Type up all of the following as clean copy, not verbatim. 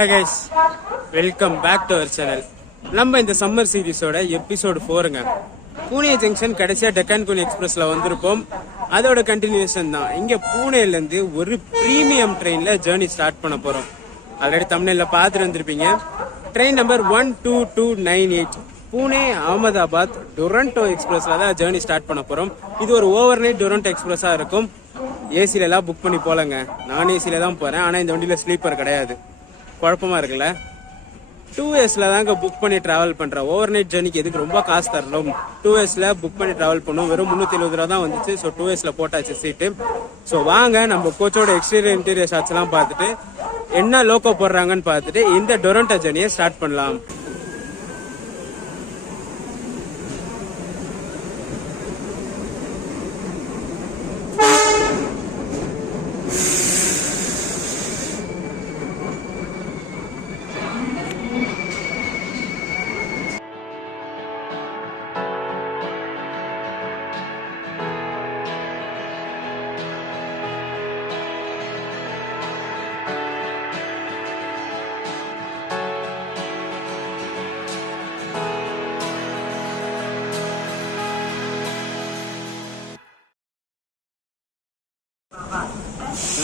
Hi guys, welcome back to our channel. நம்ம இந்த summer சீரிஸோட episode 4ங்க. Pune junction கடைசியா Deccan Coney எக்ஸ்பிரஸ்ல வந்திருப்போம். அதோட கண்டினியூஷன் தான். இங்க பூனேல இருந்து ஒரு பிரீமியம் ட்ரெயின்ல ஜர்னி ஸ்டார்ட் பண்ண போறோம். ஆல்ரெடி தம்ப்நெயில்ல பார்த்துட்டு வந்திருப்பீங்க. ட்ரெயின் நம்பர் 12298 பூனே அகமதாபாத் டொரண்டோ எக்ஸ்பிரஸ்ல தான் ஜர்னி ஸ்டார்ட் பண்ண போறோம். இது ஒரு ஓவர் நைட் டொரண்டோ எக்ஸ்பிரஸா இருக்கும். ஏசில எல்லாம் புக் பண்ணி போலங்க. நான் ஏசில தான் போறேன். ஆனா இந்த வண்டியில ஸ்லீப்பர் கிடையாது. குழப்பமா இருக்குல்ல. 2Sல தாங்க புக் பண்ணி டிராவல் பண்றேன். ஓவர் நைட் ஜர்னிக்கு எதுக்கு ரொம்ப காசு தரணும். 2Sல புக் பண்ணி டிராவல் பண்ணும். வெறும் 370 ரூபா தான் வந்துச்சு. ஸோ 2Sல போட்டாச்சு சீட்டு. ஸோ வாங்க நம்ம கோச்சோட எக்ஸ்டீரியர் இன்டீரியர் ஷாட்ஸ் எல்லாம் பார்த்துட்டு என்ன லோக்கோ போடுறாங்கன்னு பார்த்துட்டு இந்த டொரண்டோ ஜர்னியை ஸ்டார்ட் பண்ணலாம்.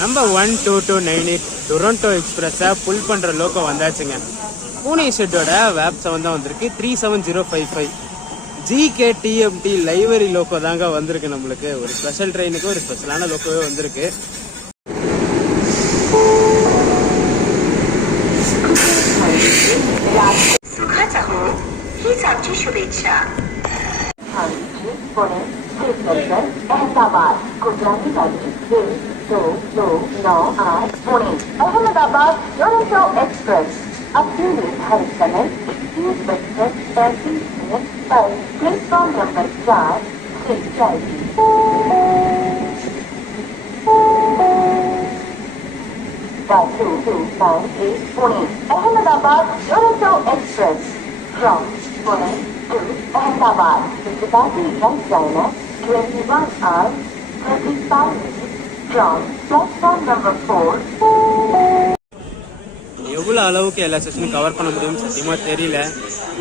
நம்பர் 12298 டொரண்டோ எக்ஸ்பிரஸை புல் பண்ற லோக்கோ வந்தாச்சுங்க. பூனே ஷெட்டோட வேப் 7 தான் வந்திருக்கு. 37055 GKTMT லைவரி லோக்கோ தாங்க வந்திருக்கு. நம்மளுக்கு ஒரு ஸ்பெஷல் ட்ரெயினுக்கு ஒரு ஸ்பெஷலான லோக்கோவே வந்திருக்கு. अहमदाबाद गुजराती गाड़ी 2298 पुणे अहमदाबाद टोरंटो एक्सप्रेस अपने निर्धारित समय 21:35 पर प्लेटफॉर्म नंबर 4 से जाएगी. 2298 Pune Ahmedabad Toronto express from Pune to Ahmedabad is about to run China 21 hours 35 minutes from platform number 4. எவ்வளோ அளவுக்கு எல்லா ஸ்டேஷனும் கவர் பண்ண முடியும்னு சத்தியமாக தெரியல.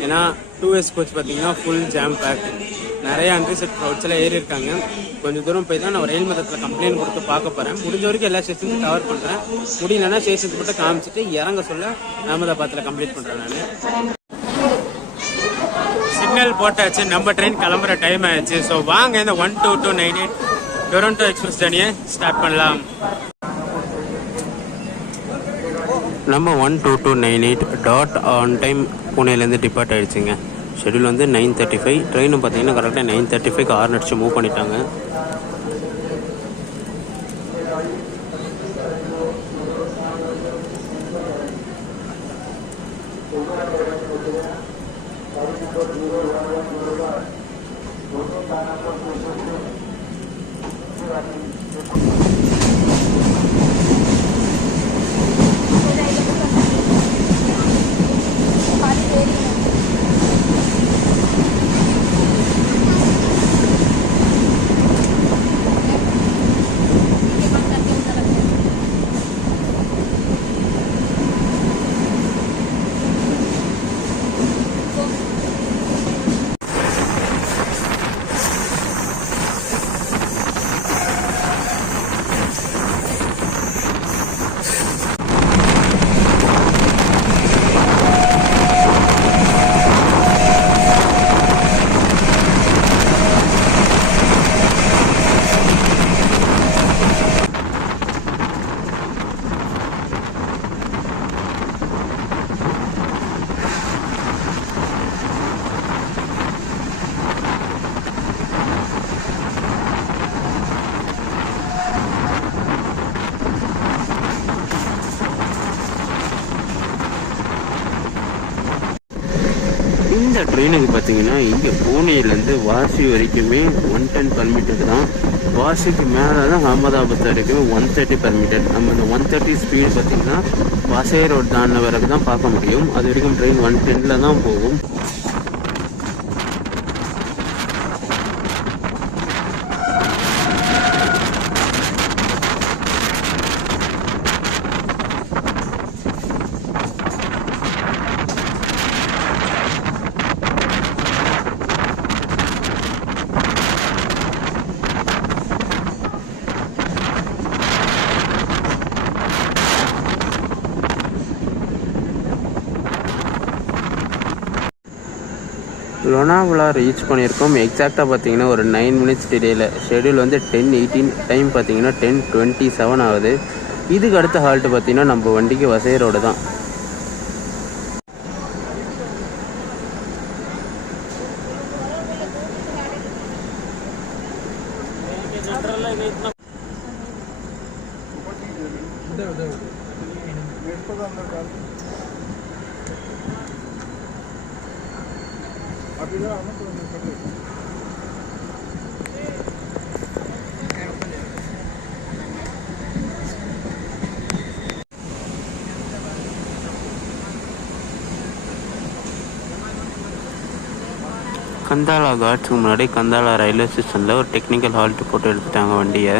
ஏன்னா 2S கோச் பார்த்தீங்கன்னா ஃபுல் ஜாம் பேக். நிறைய அன்ரிசர்வ் க்ரௌட்ஸ் எல்லாம் ஏறி இருக்காங்க. கொஞ்சம் தூரம் போய் தான் நான் ரயில் மதத்தில் கம்ப்ளைண்ட் கொடுத்து பார்க்க போகிறேன். முடிஞ்ச வரைக்கும் எல்லா ஸ்டேஷனுக்கும் கவர் பண்ணுறேன். முடியலன்னா ஸ்டேஷனுக்கு மட்டும் காமிச்சிட்டு இறங்க சொல்ல அகமதாபாத்தில் கம்ப்ளீட் பண்ணுறேன் நான். சிக்னல் போட்டாச்சு. நம்ம ட்ரெயின் கிளம்புற டைம் ஆயிடுச்சு. ஸோ வாங்க இந்த 12298 டொரண்டோ எக்ஸ்பிரஸ் ஜர்னியை ஸ்டார்ட் பண்ணலாம். நம்ம 12298 டாட் ஆன் டைம் பூனேலேருந்து டிபார்ட் ஆகிடுச்சுங்க. ஷெடியூல் வந்து 9:35. ட்ரெயினும் பார்த்தீங்கன்னா கரெக்டாக 9:35க்கு ஹார்ன் அடிச்சு மூவ் பண்ணிட்டாங்க. இந்த ட்ரெயினுக்கு பார்த்தீங்கன்னா இங்கே பூனேலேருந்து வாசி வரைக்குமே 110 பர்மீட்டர் தான். வாசிக்கு மேலே தான் அகமதாபாத் வரைக்கும் 130 பர்மீட்டர். நம்ம இந்த 130 ஸ்பீடு பார்த்தீங்கன்னா வாசே ரோட் தாண்டின வரைக்கும் தான் பார்க்க முடியும். அது வரைக்கும் ட்ரெயின் 110ல் தான் போகும். லொனாவலா ரீச் பண்ணியிருக்கோம். எக்ஸாக்டாக பார்த்தீங்கன்னா ஒரு 9 மினிட்ஸ் டிலேயில். ஷெடியூல் வந்து 10:18, டைம் பார்த்தீங்கன்னா 10:27 ஆகுது. இதுக்கு அடுத்த ஹால்ட்டு பார்த்தீங்கன்னா நம்ம வண்டிக்கு வசை ரோடு தான். கந்தாலா காட்ஸுக்கு முன்னாடி கந்தாலா ரயில்வே ஸ்டேஷனில் ஒரு டெக்னிக்கல் ஹால்ட்டு போட்டு எடுத்துட்டாங்க வண்டியை.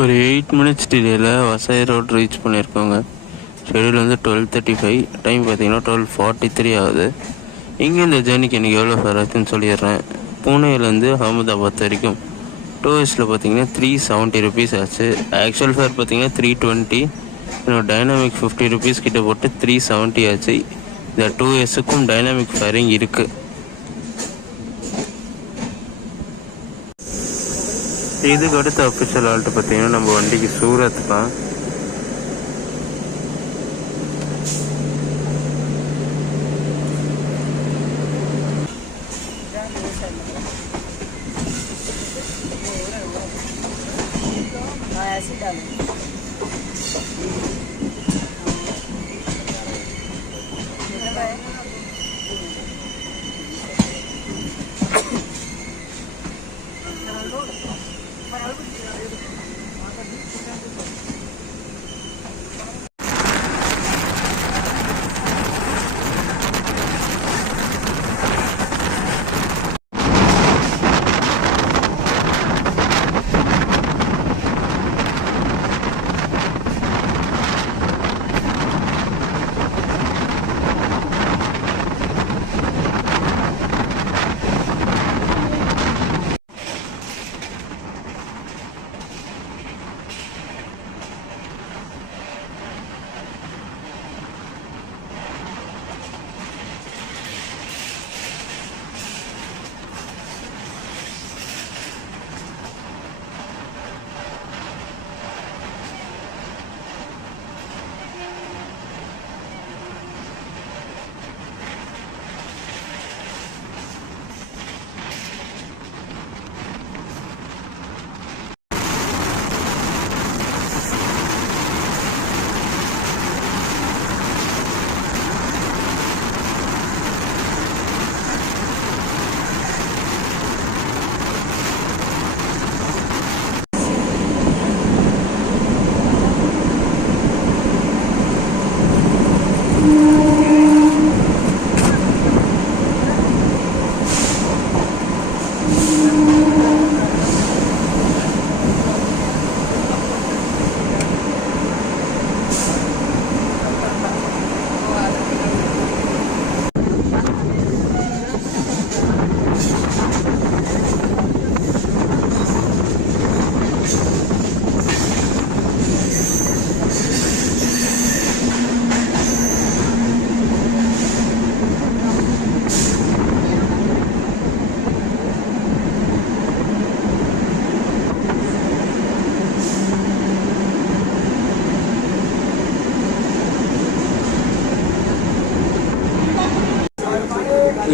ஒரு 8 மினிட்ஸ் டிலேயில் வசை ரோடு ரீச் பண்ணியிருக்கோங்க. ஷெடியூல் வந்து 12:35, டைம் பார்த்தீங்கன்னா 12:43 ஆகுது. இங்கே இந்த ஜேர்னிக்கு எனக்கு எவ்வளோ ஃபேர் ஆச்சுன்னு சொல்லிடுறேன். பூனேலேருந்து அகமதாபாத் வரைக்கும் 2 பார்த்தீங்கன்னா 370 ருபீஸ் ஆச்சு. ஆக்சுவல் ஃபேர் பார்த்தீங்கன்னா 320, இன்னும் டைனாமிக் 50 ருபீஸ் கிட்ட போட்டு 370 ஆச்சு. இந்த 2 டைனாமிக் ஃபேரிங் இருக்குது. இதுக்கு அடுத்த அஃபிஷியல் ஹால்ட்டு பார்த்தீங்கன்னா நம்ம வண்டிக்கு சூரத் தான்.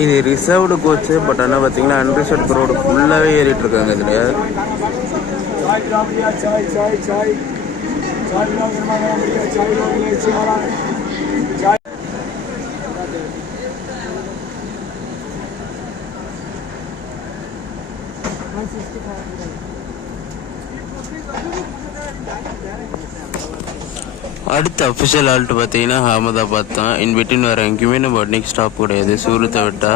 இது ரிசர்வ்டு கோச்சு. பட் ஆனால் பார்த்தீங்கன்னா அன்ரிசர்வ்டு க்ரௌடு ஃபுல்லாகவே ஏறிட்டு இருக்காங்க இதில். அடுத்த அஃபிஷியல் ஹால்ட் பார்த்தீங்கன்னா அகமதாபாத் தான். இன் பிட்வீன் வேறு எங்கேயுமே நம்ம நெக்ஸ்ட் ஸ்டாப் கிடையாது சூரத்தை விட்டா.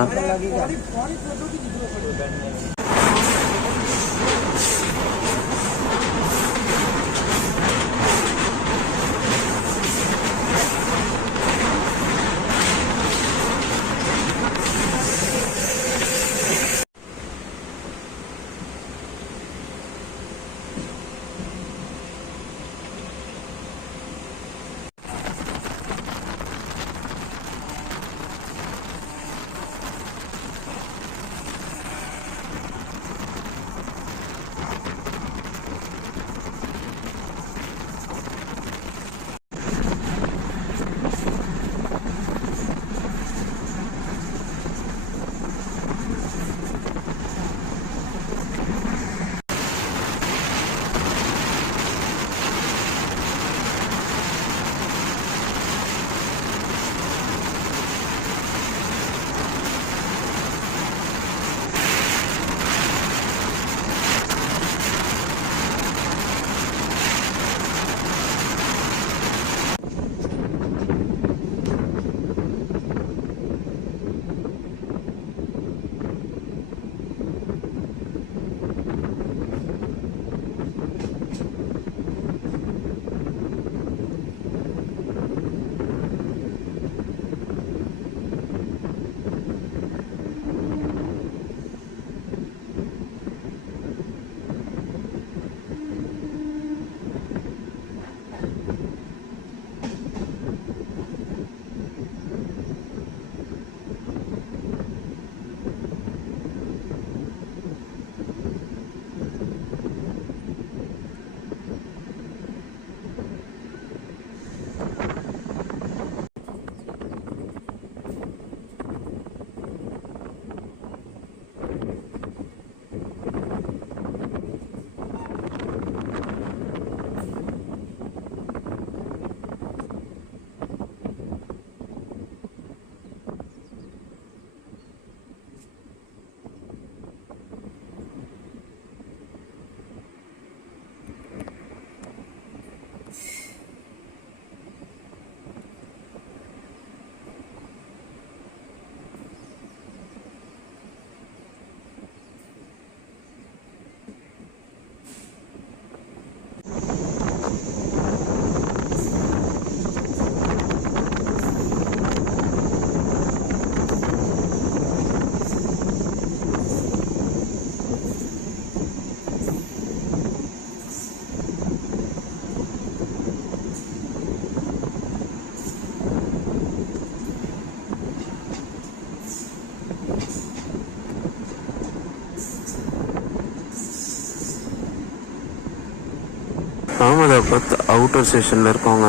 அகமதாபாத் அவுட்டர் ஸ்டேஷனில் இருக்கோங்க.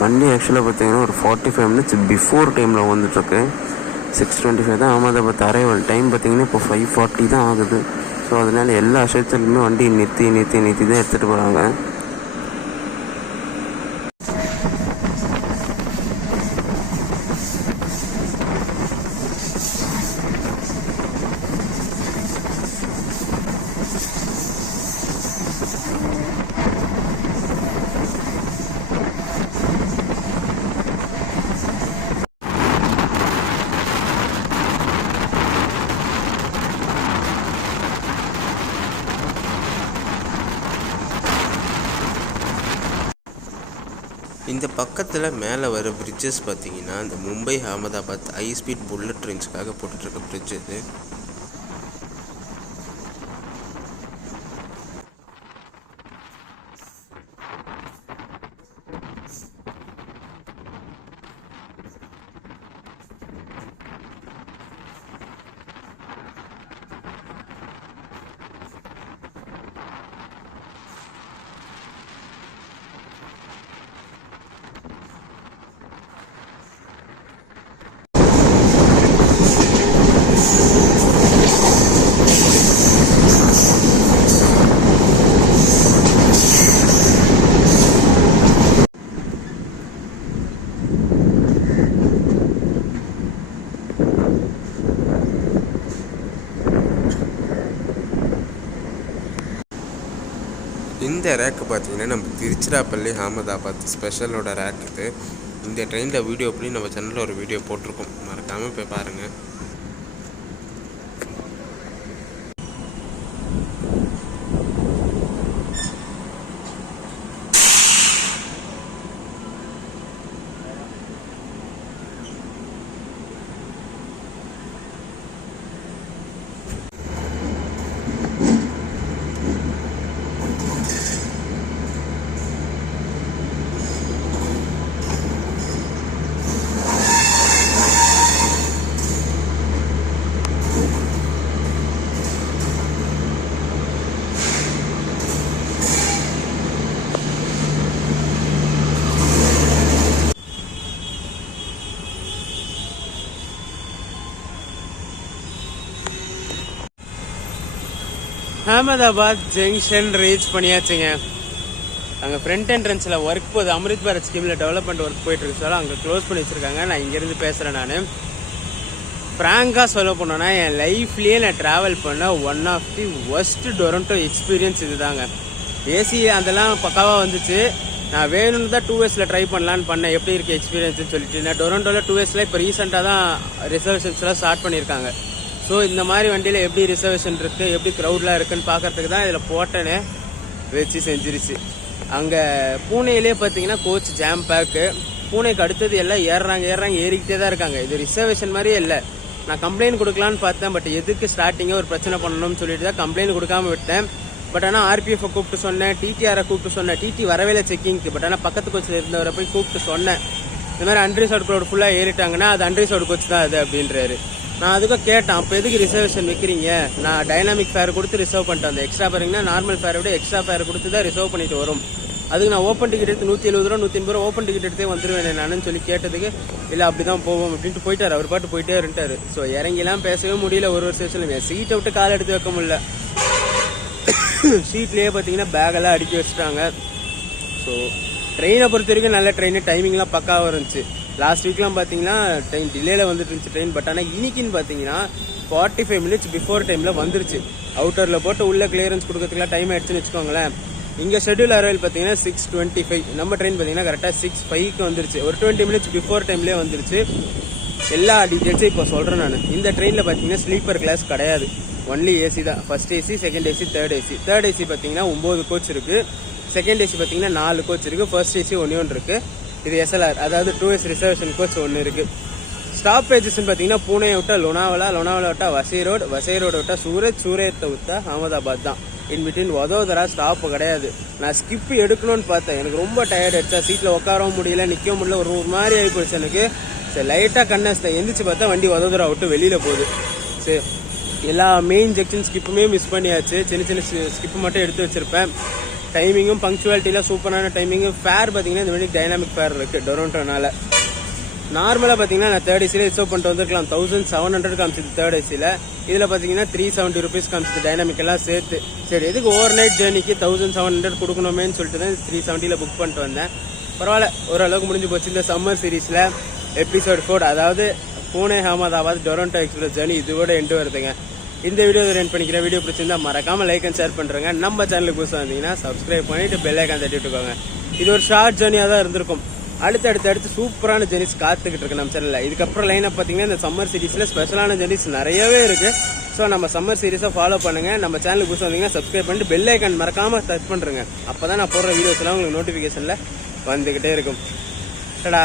வண்டி ஆக்சுவலாக பார்த்தீங்கன்னா ஒரு 45 மினிட்ஸ் பிஃபோர் டைமில் வந்துட்டுருக்கு. 6:25 தான் அகமதாபாத் அரைவல் டைம். பார்த்தீங்கன்னா இப்போ 5:40 தான் ஆகுது. ஸோ அதனால் எல்லா ஸ்டேஷன்லையுமே வண்டி நிறுத்தி தான் எடுத்துகிட்டு போகிறாங்க. இந்த பக்கத்தில் மேலே வர பிரிட்ஜஸ் பார்த்தீங்கன்னா இந்த Mumbai Ahmedabad high speed bullet ட்ரெயின்ஸ்க்காக போட்டுட்ருக்க பிரிட்ஜ் இது. இந்த ரேக்கு பார்த்தீங்கன்னா நம்ம திருச்சிராப்பள்ளி அகமதாபாத் ஸ்பெஷலோட ரேக் இது. இந்த ட்ரெயினில் வீடியோ பண்ணி நம்ம சேனலில் ஒரு வீடியோ போட்டிருக்கோம், மறக்காமல் போய் பாருங்கள். அகமதாபாத் ஜங்ஷன் ரீச் பண்ணியாச்சுங்க. அங்கே ஃப்ரண்ட் என்ட்ரன்ஸில் ஒர்க் போகுது, அமிர்த் பாரத் ஸ்கீமில் டெவலப்மெண்ட் ஒர்க் போயிட்டு இருக்கு. சொல்ல அங்கே க்ளோஸ் பண்ணி வச்சுருக்காங்க. நான் இங்கேருந்து பேசுகிறேன். நான் ஃப்ராங்காக சொல்ல போனோன்னா என் லைஃப்லேயே நான் ட்ராவல் பண்ண one of the worst Toronto experience இது தாங்க. ஏசி அதெல்லாம் பக்காவாக வந்துச்சு. நான் வேணும்னு தான் 2Sல ட்ரை பண்ணலான்னு பண்ணேன், எப்படி இருக்குது எக்ஸ்பீரியன்ஸ்னு சொல்லிட்டு. நான் டொரண்டோவில் 2Sல இப்போ ரீசெண்டாக தான் ரிசர்வேஷன்ஸ்லாம் ஸ்டார்ட் பண்ணியிருக்காங்க. ஸோ இந்த மாதிரி வண்டியில் எப்படி ரிசர்வேஷன் இருக்குது, எப்படி க்ரௌட்லாம் இருக்குன்னு பார்க்கறதுக்கு தான் இதில் போட்டேன்னு வச்சு செஞ்சிருச்சு. அங்கே பூனேலே பார்த்தீங்கன்னா கோச் ஜாம் பேக்கு. பூனேக்கு அடுத்தது எல்லாம் ஏறுறாங்க ஏறிக்கிட்டே தான் இருக்காங்க. இது ரிசர்வேஷன் மாதிரியே இல்லை. நான் கம்ப்ளைண்ட் கொடுக்கலான்னு பார்த்தேன், பட் எதுக்கு ஸ்டார்டிங்கே ஒரு பிரச்சனை பண்ணணும்னு சொல்லிட்டு தான் கம்ப்ளைண்ட் கொடுக்காம விட்டேன். பட் ஆனால் ஆர்பிஎஃப் கூப்பிட்டு சொன்னேன், டிடிஆரை கூப்பிட்டு சொன்னேன். டிடி வரவே இல்லை செக்கிங்க்கு. பட் ஆனால் பக்கத்து கோச்சில் இருந்தவரை போய் கூப்பிட்டு சொன்னேன், இந்த மாதிரி அன்ரிசர்வ்ட் க்ரௌட் ஃபுல்லாக ஏறிட்டாங்கன்னா அது அன்ரிசர்வ்ட் கோச் தான் அது அப்படின்றாரு. நான் அதுக்கும் கேட்டேன், அப்போ எதுக்கு ரிசர்வேஷன் வைக்கிறீங்க? நான் டைனாமிக் ஃபேர் கொடுத்து ரிசர்வ் பண்ணிட்டு வந்தேன். எக்ஸ்ட்ரா பாருங்கன்னா நார்மல் ஃபேரை விட எக்ஸ்ட்ரா ஃபேர் கொடுத்து தான் ரிசர்வ் பண்ணிட்டு வரும். அதுக்கு நான் ஓப்பன் டிக்கெட் எடுத்து 170 ரூபா 180 ரூபா ஓப்பன் டிக்கெட் எடுத்தே வந்துடுவேன் நானுன்னு சொல்லி கேட்டதுக்கு, இல்லை அப்படி தான் போவோம் அப்படின்ட்டு போயிட்டார். அவர் பாட்டு போயிட்டே இருந்துட்டாரு. ஸோ இறங்கிலாம் பேசவே முடியல. ஒரு ஸ்டேஷன்ல சீட்டை விட்டு காலை எடுத்து வைக்க முடியல. சீட்லேயே பார்த்தீங்கன்னா பேகெல்லாம் அடுக்கி வச்சுட்டாங்க. ஸோ ட்ரெயினை பொறுத்த வரைக்கும் நல்ல ட்ரெயின், டைமிங்லாம் பக்காவாக இருந்துச்சு. லாஸ்ட் வீக்லாம் பார்த்தீங்கன்னா ட்ரெயின் டிலேல வந்துட்டு இருந்துச்சு ட்ரெயின். பட் ஆனால் இன்னைக்குன்னு பார்த்தீங்கன்னா 45 மினிட்ஸ் பிஃபோர் டைமில் வந்துருச்சு. அவுட்டரில் போட்டு உள்ள கிளியரன்ஸ் கொடுக்கறதுக்குலாம் டைம் ஆயிடுச்சுன்னு வச்சுக்கோங்களேன். இங்கே ஷெட்யூல் அரைவல் பார்த்தீங்கன்னா 6:25. நம்ம ட்ரெயின் பார்த்தீங்கன்னா கரெக்டாக 6:05க்கு வந்துருச்சு. ஒரு 20 மினிட்ஸ் பிஃபோர் டைம்லேயே வந்துருச்சு. எல்லா டீட்டெயில்ஸும் இப்போ சொல்கிறேன் நான். இந்த ட்ரெயினில் பார்த்தீங்கன்னா ஸ்லீப்பர் கிளாஸ் கிடையாது, ஒன்லி ஏசி தான். First AC, second AC, third AC. Third AC பார்த்தீங்கன்னா 9 கோச் இருக்குது. செகண்ட் ஏசி பார்த்தீங்கன்னா 4 கோச் இருக்குது. ஃபர்ஸ்ட் ஏசி ஒன்று இருக்குது. இது SLR, அதாவது 2S ரிசர்வேஷன் கோச் ஒன்று இருக்குது. ஸ்டாப்பேஜஸ்ன்னு பார்த்தீங்கன்னா பூனே விட்டா லோனாவலா, லோனாவலா விட்டா வசை ரோடு, வசை ரோடு விட்டா சூரத், சூரத்தை விட்டா அகமதாபாத் தான். இன்பிட்வீன் வதோதரா ஸ்டாப் கிடையாது. நான் ஸ்கிப் எடுக்கணும்னு பார்த்தேன், எனக்கு ரொம்ப டயர்ட் ஆயிடுச்சா. சீட்டில் உட்காரவும் முடியல, நிற்கவும் முடியல, ஒரு மாதிரி ஆகி போயிடுச்சு எனக்கு. சரி லைட்டாக கண்ணஸ்தான் எந்திரிச்சு பார்த்தா வண்டி வதோதரா விட்டு வெளியில் போகுது. சரி எல்லா மெயின் ஜெக்ஷன் ஸ்கிப்புமே மிஸ் பண்ணியாச்சு. சின்ன சின்ன ஸ்கிப்பு மட்டும் எடுத்து வச்சிருப்பேன். டைமிங்கும் பங்க்சுவாலிட்டியில் சூப்பரான டைமிங்கு. ஃபேர் பார்த்தீங்கன்னா இந்த வண்டி டைனாமிக் ஃபேர் இருக்குது டொரண்டோனால. நார்மலாக பார்த்தீங்கன்னா நான் தேர்ட் ஏசியில் ரிசர்வ் பண்ணிட்டு வந்துருக்கலாம். 1700 காமிச்சிது தேர்ட் ஏசியில். இதில் பார்த்தீங்கன்னா 370 rupees காமிச்சிது டைனாமிக் எல்லாம் சேர்த்து. சரி எதுக்கு ஓவர் நைட் ஜேர்னிக்கு 1700 கொடுக்கணுமேன்னு சொல்லிட்டு தான் 370 புக் பண்ணிட்டு வந்தேன். பரவாயில்ல, ஓரளவுக்கு முடிஞ்சு போச்சு. இந்த சம்மர் சீரீஸில் எபிசோட் 4, அதாவது Pune Ahmedabad Toronto express journey இதோட எண்டு வருதுங்க. இந்த வீடியோ ரெண்ட் பண்ணிக்கிறேன். வீடியோ பிடிச்சிருந்தா மறக்காம லைக் அண்ட் ஷேர் பண்ணுறேங்க. நம்ம சேனலுக்கு புதுசாக வந்தீங்கன்னா சப்ஸ்கிரைப் பண்ணிட்டு பெல் ஐக்கான் தட்டி விட்டுக்கோங்க. இது ஒரு ஷார்ட் ஜேர்னியாக தான் இருந்திருக்கும். அடுத்து சூப்பரான ஜெர்னிஸ் காத்துக்கிட்டு இருக்கு நம்ம சேனலில். இதுக்கப்புறம் லைனப் பார்த்தீங்கன்னா இந்த சம்மர் சீரீஸில் ஸ்பெஷலான ஜெர்னிஸ் நிறையவே இருக்கு. ஸோ நம்ம சம்மர் சீரீஸை ஃபாலோ பண்ணுங்க. நம்ம சேனலுக்கு புதுசாக வந்தீங்கன்னா சப்ஸ்கிரைப் பண்ணிட்டு பெல் ஐக்கான் மறக்காம டச் பண்ணுறேங்க. அப்போ தான் நான் போடுற வீடியோஸ்லாம் உங்களுக்கு நோட்டிஃபிகேஷனில் வந்துக்கிட்டே இருக்கும். டடா.